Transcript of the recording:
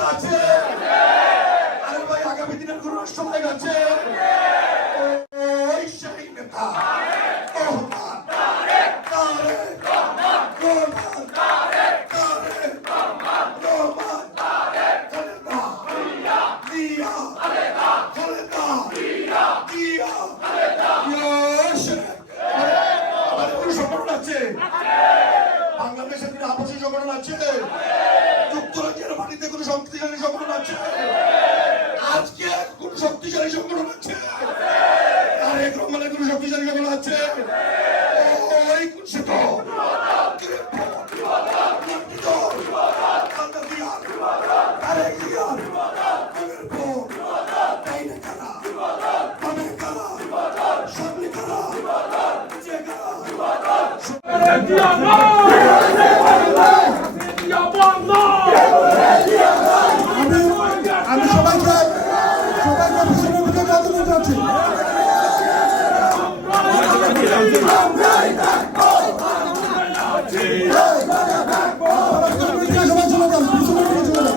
নেতা আছে? আরে ভাই আগামী দিনের কোন রাষ্ট্রনায়ক আছে? ওই সেই নেতা বাংলাদেশের কোন আপসী সংগঠন আছে? যুক্তরাজ্যের মাটিতে কোন শক্তিশালী সংগঠন আছে? আজকে কোন শক্তিশালী সংগঠন আছে? তারেক রহমানের কোন শক্তিশালী সংগঠন আছে? ওই সে তো আমি সবাইকে পিছনের দিকে জানাতে চাচ্ছি। সবাই চলে যান, পিছনের দিকে চলে যান।